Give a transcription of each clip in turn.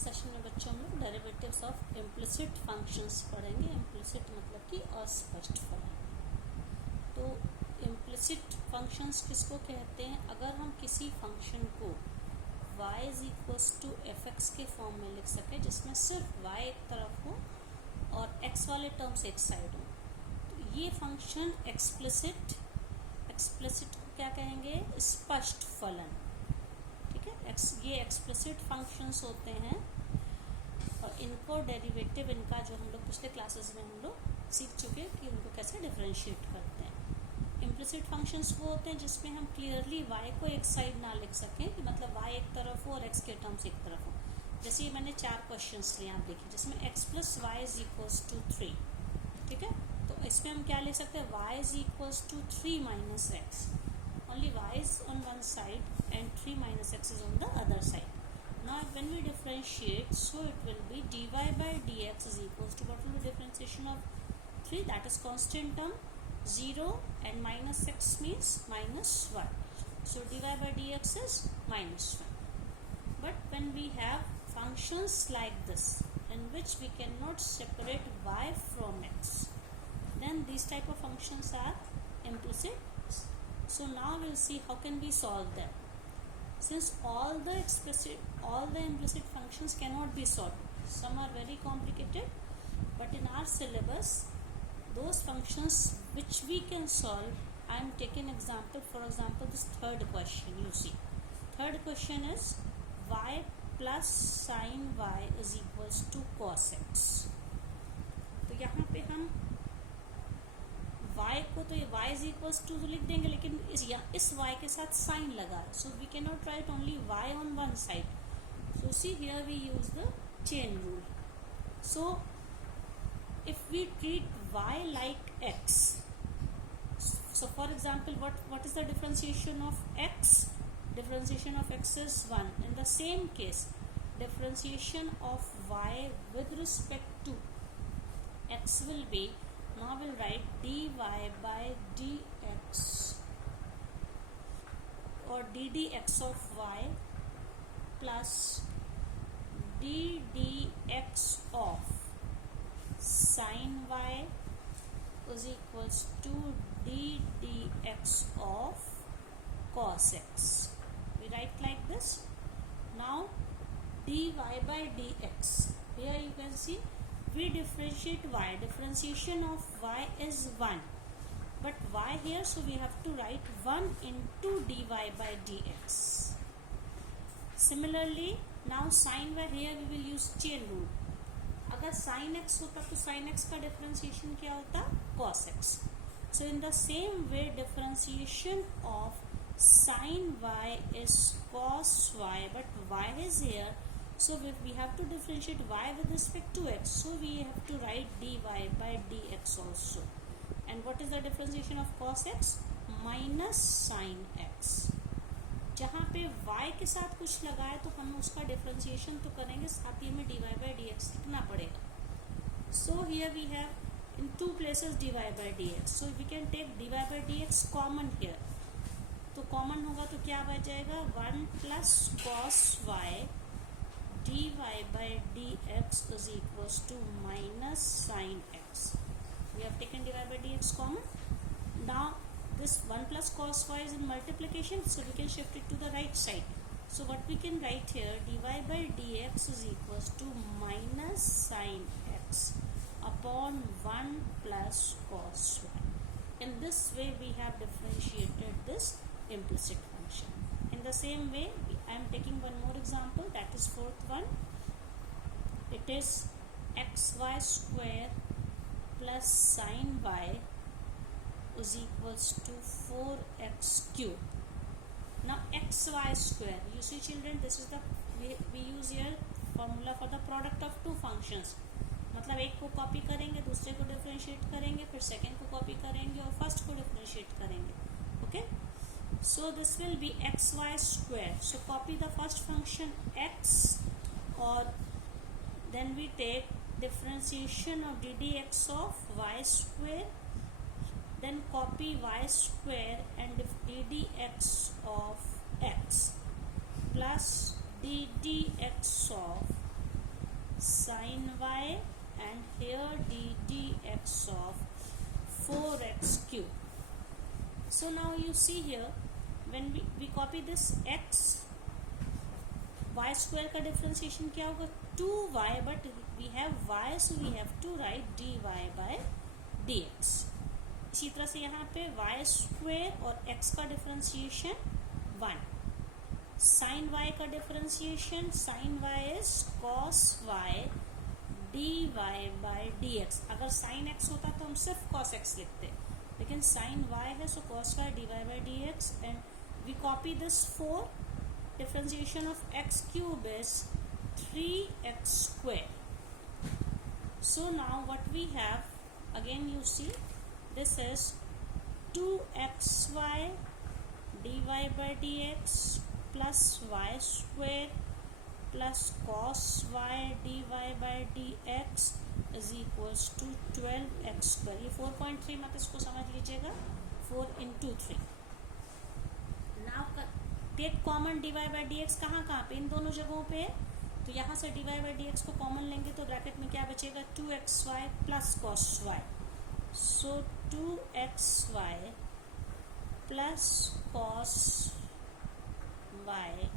Session में बच्चों हम लोग डेरिवेटिव्स ऑफ इम्प्लिसिट फंक्शंस पढ़ेंगे। इम्प्लिसिट मतलब कि अस्पष्ट फलन। तो इम्प्लिसिट फंक्शंस किसको कहते हैं? अगर हम किसी फंक्शन को y is equals to F X के फॉर्म में लिख सकें, जिसमें सिर्फ y एक तरफ हो और x वाले टर्म्स एक साइड हो, तो ये फंक्शन एक्सप्लिसिट को क्या कहेंगे? स्पष्ट फलन। ठीक है, ये एक्सप्लिसिट फंक्शंस होते हैं और इनको डेरिवेटिव इनका जो हम लोग पिछले क्लासेस में हम लोग सीख चुके हैं कि उनको कैसे डिफरेंशिएट करते हैं। इम्प्लिसिट फंक्शंस वो होते हैं जिसमें हम क्लियरली y को एक साइड ना लिख सकें, कि मतलब y एक तरफ हो और x के टर्म्स एक तरफ हो। जैसे ये मैंने 4 क्वेश्चंस लिए, आप देखिए, जिसमें x plus Y is equals to 3। ठीक है, तो इसमें हम क्या ले सकते हैं? y is equals to 3 minus X. Only y is on one side and 3 minus x is on the other side. Now when we differentiate, so it will be dy by dx is equals to, what will be differentiation of 3? That is constant term 0, and minus x means minus 1. So dy by dx is minus 1. But when we have functions like this, in which we cannot separate y from x, then these type of functions are implicit. So now we'll see how can we solve them. Since all the implicit functions cannot be solved, some are very complicated, but in our syllabus, those functions which we can solve, I am taking example. For example, this third question, you see, third question is y plus sin y is equals to cos x. तो यहाँ पे हम y को, तो ये y is equals to लिख देंगे, लेकिन इस y के साथ साइन लगा है, so we can not write only y on one side. So see here we use the chain rule. So if we treat y like x, so for example, what is the differentiation of x? Differentiation of x is 1. In the same case, differentiation of y with respect to x will be, now we'll write dy by dx or ddx of y plus ddx of sin y is equals to ddx of cos x. We write like this. Now dy by dx, here you can see we differentiate y. Differentiation of y is 1, but y here, so we have to write 1 into dy by dx. Similarly, now sin y, here we will use chain rule. अगर sin x होता तो sin x का differentiation क्या होता? cos x. So in the same way, differentiation of sin y is cos y, but y is here. So we have to differentiate y with respect to x. So we have to write dy by dx also. And what is the differentiation of cos x? Minus sin x. जहाँ पे y के साथ कुछ लगाए तो हम उसका differentiation तो करेंगे, साथ ही हमें dy by dx लिखना पड़ेगा. So here we have in 2 places dy by dx. So we can take dy by dx common here. तो कॉमन होगा तो क्या बच जाएगा? 1 plus cos y dy by dx is equals to minus sin x. We have taken dy by dx common. Now this 1 plus cos y is in multiplication, so we can shift it to the right side. So what we can write here, dy by dx is equals to minus sin x upon 1 plus cos y. In this way we have differentiated this implicit function. In the same way, I am taking one more example, that is fourth one. It is xy square plus sin y is equals to 4x cube. Now xy square, you see children, this is the we use here formula for the product of two functions. मतलब एक को copy करेंगे, दूसरे को differentiate करेंगे, फिर second को copy करेंगे और फर्स्ट को डिफरेंशिएट करेंगे. Okay, so this will be xy square. So copy the first function x, or then we take differentiation of ddx of y square, then copy y square and ddx of x plus ddx of sin y and here dx of 4x cube. So now you see here when we copy this x, y square का differentiation क्या होगा 2y, but we have y so we have to write dy by dx. इसी तरह से यहाँ पे y square और x का differentiation 1, sin y का differentiation sin y is cos y dy by dx. अगर sin x होता तो हम सिर्फ cos x लिखते, लेकिन sin y है so cos y dy by dx, and we copy this 4. Differentiation of x cube is 3x square. So now what we have, again you see this is 2xy dy by dx plus y square plus cos y dy by dx is equals to 12x square. ये 4.3 मत इसको समझ लीजिएगा, 4 into 3. Now take common dy by dx कहाँ पे, इन दोनों जगहों पे है, तो यहाँ से dy by dx को कॉमन लेंगे तो ब्रैकेट में क्या बचेगा 2xy plus cos y. So 2xy plus cos y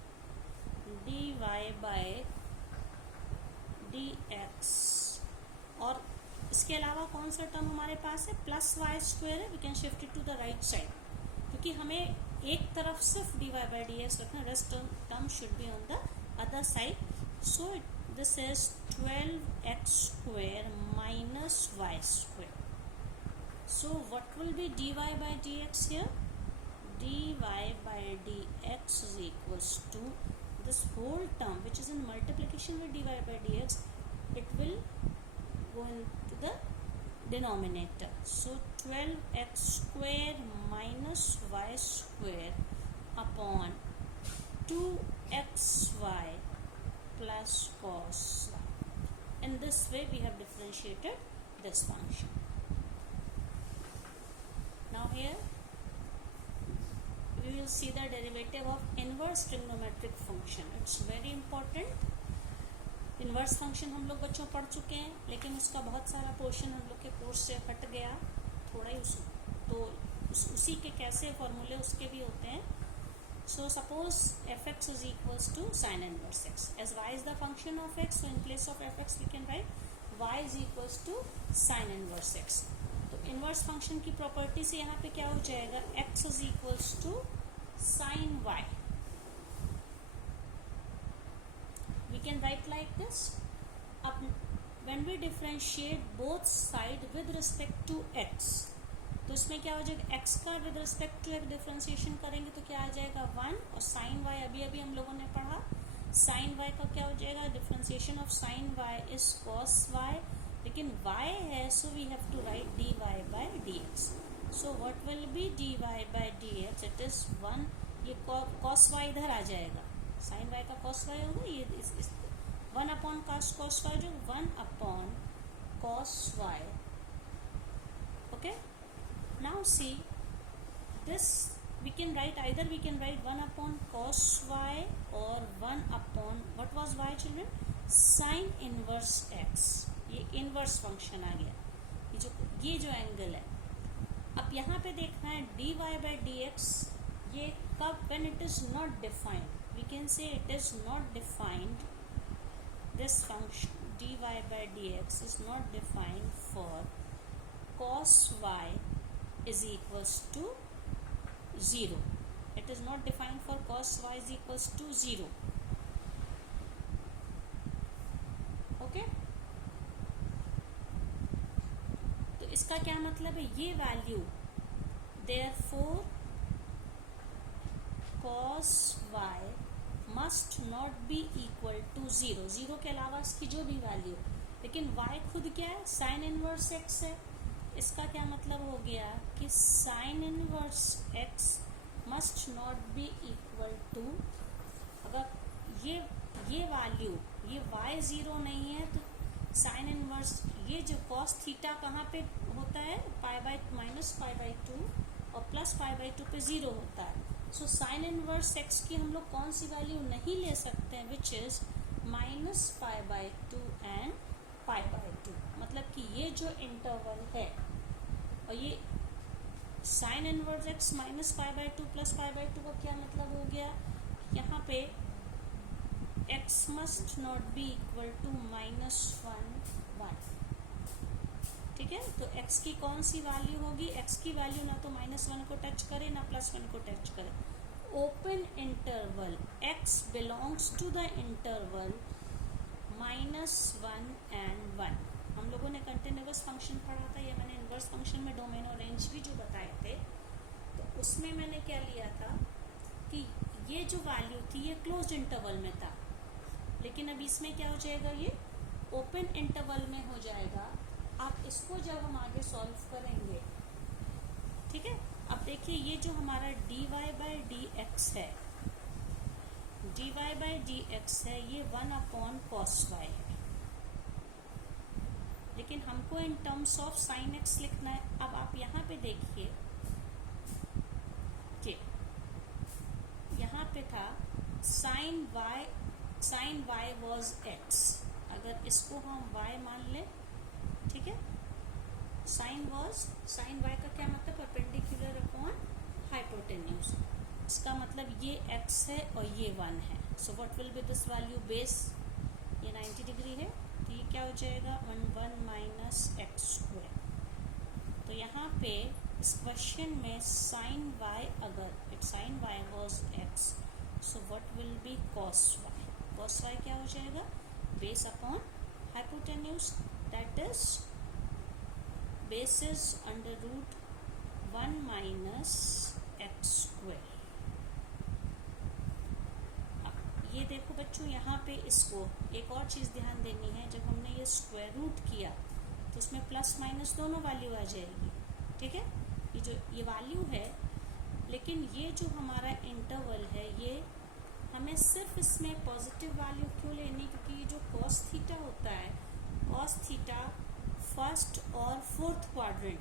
dy by dx. और इसके अलावा कौन सा टर्म हमारे पास है, प्लस वाई स्क्वायर है, we can shift it to the right side, क्योंकि हमें एक तरफ सिर्फ dy by dx रखना, rest term should be on the other side. So this is 12x square minus y square. So what will be dy by dx here? Dy by dx is equals to this whole term which is in multiplication with dy by dx, it will go into the denominator. So 12x square minus y square upon 2xy plus cos y. In this way we have differentiated this function. Now here we will see the derivative of inverse trigonometric function. It's very important. Inverse function हम लोग बच्चों पढ़ चुके हैं, लेकिन उसका बहुत सारा पोर्शन हम लोग के कोर्स से हट गया थोड़ा ही, उसी के कैसे फॉर्मूले उसके भी होते हैं. So suppose f(x) is equals to sin inverse x. As y is the function of x, so in place of f(x) we can write y is equals to sin inverse x. तो inverse function की property से यहाँ पे क्या हो जाएगा, x is equals to sin y. We can write like this. अब when we differentiate both side with respect to x, तो इसमें क्या हो जाएगा, x का with respect to x differentiation करेंगे तो क्या आ जाएगा 1, और sin y अभी हम लोगों ने पढ़ा, sin y का क्या हो जाएगा, differentiation of sin y is cos y, लेकिन y है so we have to write dy by dx. So what will be dy by dx? It is 1, ये cos y इधर आ जाएगा, sin y का cos y होगा, ये इस 1 upon cos y जो 1 upon cos y. Okay, now see this we can write, either we can write 1 upon cos y or 1 upon what was y children, sin inverse x. ये inverse function आ गया, ये जो angle है. अब यहाँ पे देखना है dy by dx, ये कब, when it is not defined, we can say it is not defined, this function dy by dx is not defined for cos y is equals to 0. It is not defined for cos y is equals to 0. Okay, तो इसका क्या मतलब है, ये value therefore cos y must not be equal to 0. 0 के अलावा इसकी जो भी वैल्यू, लेकिन y खुद क्या है, sin inverse x है. इसका क्या मतलब हो गया कि sin inverse x must not be equal to, अगर ये वैल्यू, ये y 0 नहीं है तो sin इनवर्स, ये जो cos थीटा कहाँ पे होता है, -π/2 और +π/2 पे 0 होता है. सो sin इनवर्स x की हम लोग कौन सी वैल्यू नहीं ले सकते हैं, विच इज -π/2 -π/2 एंड π/2। मतलब कि ये जो इंटरवल है और ये साइन इनवर्स x -π/2 + π/2 का क्या मतलब हो गया, यहाँ पे x must not be equal to -1 ठीक है। तो x की कौन सी वैल्यू होगी, x की वैल्यू ना तो -1 को टच करे ना +1 को टच करे। Open interval x belongs to the interval -1 and 1। हम लोगों ने कंटिन्यूअस फंक्शन पढ़ा था, या मैंने इनवर्स फंक्शन में डोमेन और रेंज भी जो बताए थे, तो उसमें मैंने क्या लिया था कि ये जो वैल्यू थी ये क्लोज्ड इंटरवल में था, लेकिन अब इसमें क्या हो जाएगा, ये ओपन इंटरवल में हो जाएगा। आप इसको जब हम आगे सॉल्व करेंगे, ठीक है। अब देखिए ये जो हमारा dy/dx है, dy/dx है, ये 1/cos y है, लेकिन हमको in terms of sin x लिखना है। अब आप यहाँ पे देखिए कि यहाँ पे था sin y was x, अगर इसको हम y मान लें, ठीक है। sin y का क्या मतलब, परपेंडिकुलर अपॉन हाइपोटेन्यूज। इसका मतलब ये x है और ये 1 है। So what will be this value, base ये 90 डिग्री है, तो ये क्या हो जाएगा 1 - x²। तो यहाँ पे इस क्वेश्चन में sin y, अगर sin y was x, so what will be cos y क्या हो जाएगा, base upon hypotenuse, that is base is √1 - x²। ये देखो बच्चों, यहाँ पे इसको एक और चीज़ ध्यान देनी है, जब हमने ये स्क्वायर रूट किया तो इसमें प्लस माइनस दोनों वैल्यू आ जाएगी, ठीक है। ये जो ये वैल्यू है, लेकिन ये जो हमारा इंटरवल है, ये हमें सिर्फ इसमें पॉजिटिव वैल्यू क्यों लेनी, क्योंकि ये जो cos थीटा होता है, cos थीटा फर्स्ट और फोर्थ क्वाड्रेंट,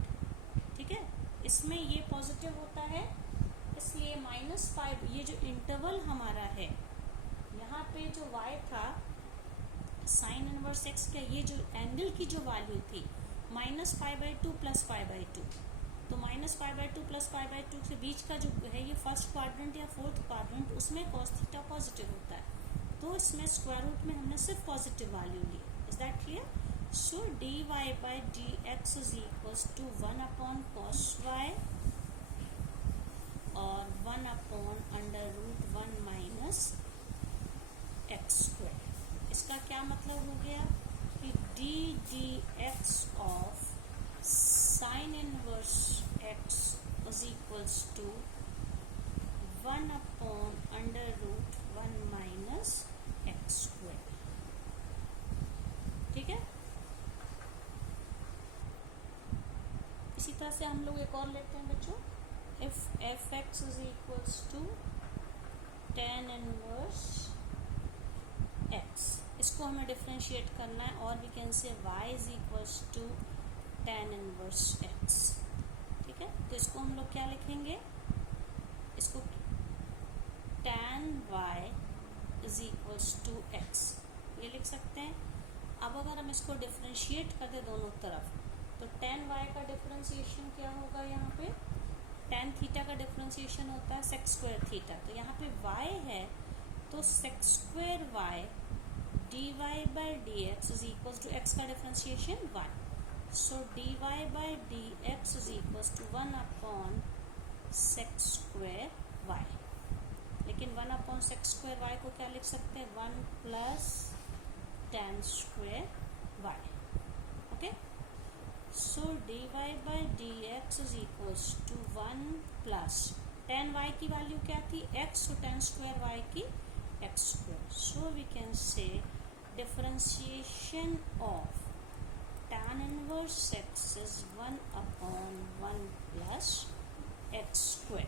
ठीक है, इसमें ये पॉजिटिव होता है, इसलिए -π, ये जो इंटरवल हमारा है, यहाँ पे जो y था साइन इनवर्स x का, ये जो एंगल की जो वैल्यू थी -π/2 + π/2, तो -π/2 + π/2 के बीच का जो है ये फर्स्ट क्वाड्रेंट या फोर्थ क्वाड्रेंट, उसमें cos थीटा पॉजिटिव होता है, तो इसमें स्क्वायर रूट में हमने सिर्फ पॉजिटिव वैल्यू ली। Is that clear? So dy/dx is equals to 1/cos y और 1/√1 - x²। इसका क्या मतलब हो गया कि d/dx of sin inverse x is equals to 1/√1 - x², ठीक है। इसी तरह से हम लोग एक और लेते हैं बच्चों, if f(x) is equals to tan inverse x, इसको हमें डिफरेंशिएट करना है, और we can say y is equals to tan inverse x, ठीक है। तो इसको हम लोग क्या लिखेंगे, इसको tan y is equals to x, ये लिख सकते हैं। अब अगर हम इसको डिफरेंशिएट कर दें दोनों तरफ, तो tan y का डिफरेंशिएशन क्या होगा, यहाँ पे tan थीटा का डिफरेंशिएशन होता है sec² थीटा, तो यहाँ पे y है, तो sec² y dy/dx is equal to x का differentiation 1, so dy/dx is equal to 1/sec² y, लेकिन 1/sec² y को क्या लिख सकते हैं, 1 + tan² y, okay. So dy/dx is equals to 1 + tan y की वैल्यू क्या थी, x, तो tan² y की x², so we can say differentiation of tan inverse x is 1/1 + x²।